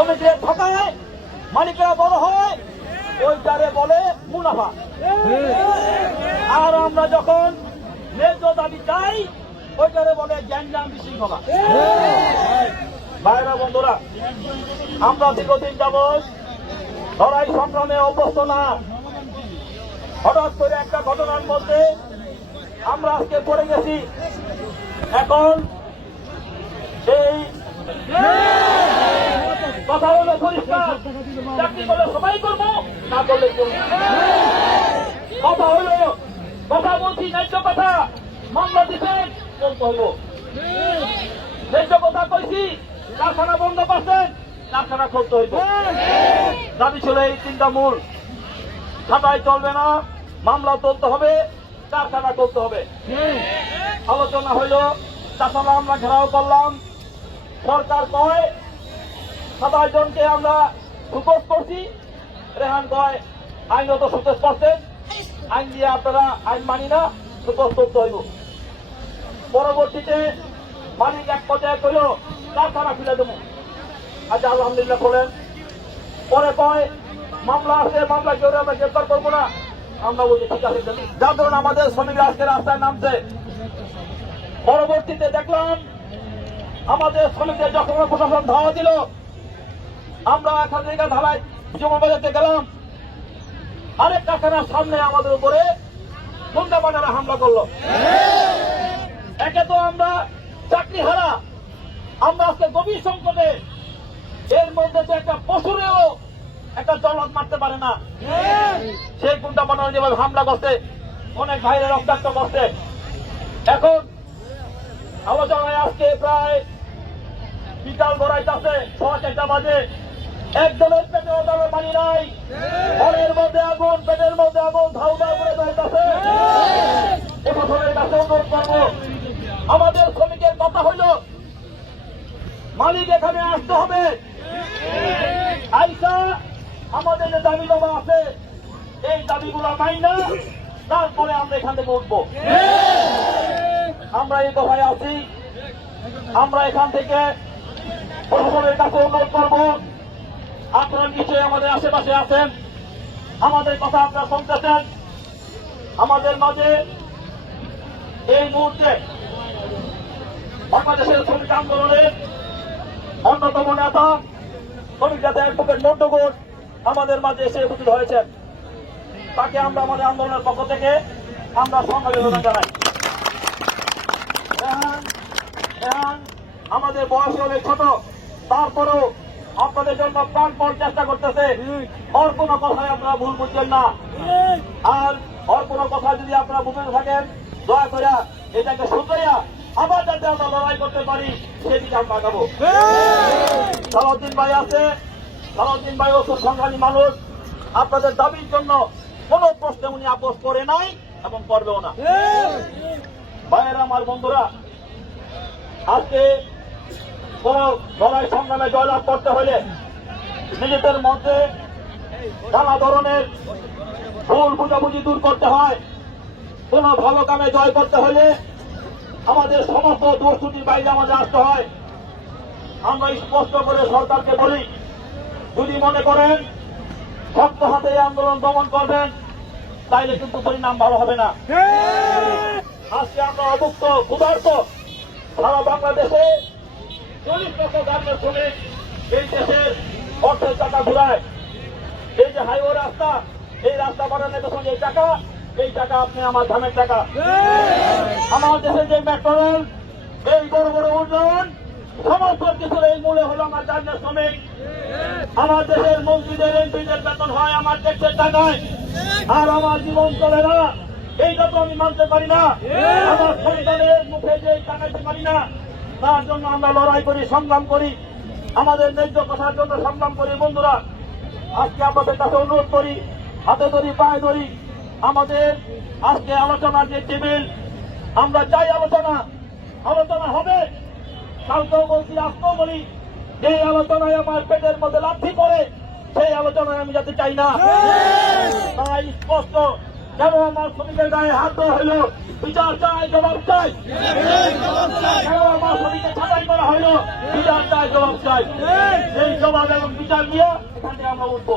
শ্রমিকদের ঠকায়, মালিকরা বড় হয়, ওইটারে বলে মুনাফা। আর আমরা যখন ন্যায্য দাবি চাই, ওইটারে বলে গ্যাঞ্জাম বিশৃঙ্খলা। ভাইরা বন্ধুরা, আমরা দীর্ঘদিন যাবৎ লড়াই সংগ্রামে অভ্যস্ত না। হঠাৎ করে একটা ঘটনার মধ্যে আমরা আজকে পড়ে গেছি। এখন সেই কথা হলো পরিষ্কার। চাকরি করলে সবাই করব, না করলে কথা হলো, কথা বলছি, ন্যায্য কথা। মামলা দিচ্ছেন বলতে হইব ন্যায্য কথা কইছি, কারখানা বন্ধ করছেন, কারখানা খুলতে হইব। দাবি ছিল এই তিনটা মূল। খাতায় চলবে না, মামলা তুলতে হবে, কারখানা করতে হবে। আলোচনা হইল তাছাড়া আমরা ঘেরাও করলাম। সরকার কয় সাতাশ জনকে আমরা সুপোজ করছি। রেহান কয় আইনত সুপোজ করছেন আইন দিয়ে আপনারা আইন মানি না সুপোজ করতে হইব। পরবর্তীতে মালিক এক পর্যায়ে কইল, কারখানা খুলে দেবো। আচ্ছা আলহামদুলিল্লাহ খোলেন। পরে কয়, মামলা আছে, মামলা কেউ আমরা গ্রেপ্তার করব না। আমরা বলছি ঠিক আছে। যার ধরুন আমাদের শ্রমিকরা আজকে রাস্তায় নামছে। পরবর্তীতে দেখলাম, আমাদের শ্রমিকদের যখন প্রশাসন ধাওয়া দিল আমরা এখান থেকে ঢালাই জমা বাজাতে গেলাম। আরেক কারখানার সামনে আমাদের উপরে গুন্ডা বাজারে হামলা করল। একে তো আমরা চাকরি হারা আমরা আজকে গভীর সংকটে। এর মধ্যে তো একটা পশুরেও একটা জলাদ মারতে পারে না। সেই গুন্ডা বানানো যেভাবে হামলা করছে, অনেক ভাইরা রক্তাক্ত করছে। এখন আলোচনায় আজকে প্রায় বিকাল গড়াইতেছে সোয়া চারটা বাজে। একজনের পেটে ওটার পানি নাই। ঘরের মধ্যে আগুন, পেটের মধ্যে আগুন, ধাউ ধাউ করে জ্বলতেছে। এবছরের কাছে করব, আমাদের শ্রমিকের কথা হইল, মালিক এখানে আসতে হবে। আইসা, আমাদের যে দাবি জমা আছে, এই দাবিগুলো মাই না, তারপরে আমরা এখান থেকে উঠবো। আমরা এই দফায় আছি। আমরা এখান থেকে প্রশাসনের কাছে অনুরোধ করব আপনারা নিশ্চয়ই আমাদের আশেপাশে আছেন। আমাদের কথা আপনারা শুনতেছেন। আমাদের মাঝে এই মুহূর্তে বাংলাদেশের শ্রমিক আন্দোলনের অন্যতম নেতা শ্রমিক নেতা অ্যাডভোকেট মন্টগোট আমাদের মাঝে এসে উপস্থিত হয়েছেন। তাকে আমরা আমাদের আন্দোলনের পক্ষ থেকে আমরা সংখ্যাবেদনা জানাই। আমাদের বয়স অনেক ছোট। তারপরেও আপনাদের জন্য প্রাণপণ চেষ্টা করতেছে। ওর কোনো কথায় আপনারা ভুল বুঝছেন না। আর ওর কোনো কথা যদি আপনারা বুঝে থাকেন দয়া করে এটাকে শুধরাইয়া আবার যাতে আমরা লড়াই করতে পারি সেদিকে আমরা আগাবো। সালাউদ্দিন ভাই আছে। সালাউদ্দিন ভাই ও সংগ্রামী মানুষ। আপনাদের দাবির জন্য কোন প্রশ্নে উনি আপোষ করে নাই এবং করবেও না। ভাইয়েরা আমার বন্ধুরা আজকে লড়াই সংগ্রামে জয়লাভ করতে হলে নিজেদের মধ্যে নানা ধরনের ভুল বুঝাবুঝি দূর করতে হয়। কোন ভালো কামে জয় করতে হলে আমাদের সমস্ত দোষটি বাইরে আমাদের আসতে হয়। আমরা স্পষ্ট করে সরকারকে বলি যদি মনে করেন শক্ত হাতে এই আন্দোলন দমন করবেন তাইলে কিন্তু পরিণাম ভালো হবে না। আজকে আমরা অভুক্ত ক্ষুধার্ত সারা বাংলাদেশে চল্লিশ লক্ষ গ্রামের শ্রমিক এই দেশের অর্থের টাকা ঘুরায়। এই যে হাইওয়ে রাস্তা, এই রাস্তা বানানোর পেছনে এই টাকা এই টাকা আপনি আমার ধানের টাকা। আমার দেশের যে মেট্রো এই বড় বড় উন্নয়ন, সমস্ত কিছুর এই মূলে হলো আমার জাতীয় শ্রমিক। আমার দেশের মন্ত্রীদের, এমপিদের বেতন হয়, আমার ট্যাক্সের টাকায় আর আমার জীবন চলে না। এইটা তো আমি মানতে পারি না। আমার সন্তানের মুখে যে টাকাইতে পারি না। তার জন্য আমরা লড়াই করি, সংগ্রাম করি। আমাদের ন্যায্য কথার জন্য সংগ্রাম করি, বন্ধুরা, আজকে আপনাদের কাছে অনুরোধ করি, হাতে ধরি, পায়ে ধরি, আমাদের আজকে আলোচনার যে টেবিল, আমরা চাই আলোচনা। আলোচনা হবে। কালকেও বলছি, আজকেও বলি যে আলোচনায় আমার পেটের মধ্যে লাথি পড়ে, সেই আলোচনায় আমি যাতে চাই না। তাই স্পষ্ট কেন আমার শ্রমিকের গায়ে হাত হইল বিচার চাই। জবাব চাই কেন আমার শ্রমিকের ছাঁটাই করা হইল বিচার চাই জবাব চাই। সেই জবাব এবং বিচার নিয়ে আমরা উঠবো।